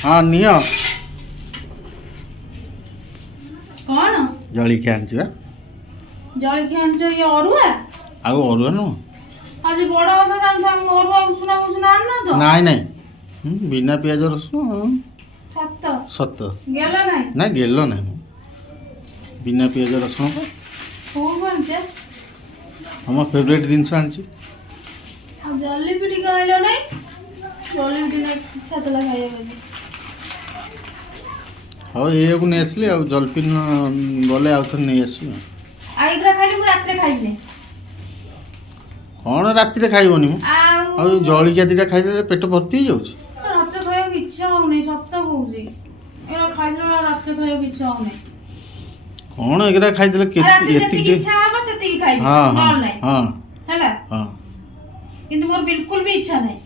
हाँ नियो कौन जलिखिया आनिची बा जलखिया आनिଛ ये अरुआ ଆଉ ଅରୁଆ ନୁହଁ आज बड़ କଥା ଜାଣିଛ ଅରୁଆ ଉଷୁନା ଉଷୁନା ଆଣିନ ତ ନାଇଁ ନାଇଁ ବିନା ପିଆଜ ରସୁଣ ସତ ସତ ଗେଲ ନାହିଁ ନା ଗେଲ ନାହିଁ ମୁଁ ବିନା ପିଆଜ ରସୁଣ କୋଉଠୁ ଆଣିଛ ଆମ ଫେଭରେଟ୍ ଜିନିଷ ଆଣିଛି ଆଉ ଜଲେବି ଟିକେ ଆଇଲ ନାହିଁ ଜଲେବି ଟିକେ ଇଚ୍ଛା ଥିଲା ଖାଇବାକୁ ହଉ ଏଇଆକୁ ନେଇ ଆସିଲି ଆଉ ଜଲପିନ ଗଲେ ଆଉ ଥରେ ନେଇ ଆସିବି ଏଇଗୁଡ଼ା ଖାଇଲେ ମୁଁ ରାତିରେ ଖାଇବିନି କ'ଣ ରାତିରେ ଖାଇବନି ମୁଁ ଆଉ ଜଳିଖିଆ ଦିଟା ଖାଇଦେଲେ ପେଟ ଭର୍ତ୍ତି ହେଇଯାଉଛି ରାତିରେ ଖାଇବାକୁ ଇଚ୍ଛା ହଉନି ସତ କହୁଛି ଏଗୁଡ଼ା ଖାଇଦେଲେ ରାତିରେ ଖାଇବାକୁ ଇଚ୍ଛା ହଉନି କ'ଣ ଏଗୁଡ଼ା ଖାଇଦେଲେ ଯେତିକି ଇଚ୍ଛା ହବ ସେତିକି ଖାଇବି ହଁ ନହେଲେ ନାହିଁ ହଁ ହେଲା ହଁ କିନ୍ତୁ ମୋର ବିଲକୁଲ ବି ଇଚ୍ଛା ନାହିଁ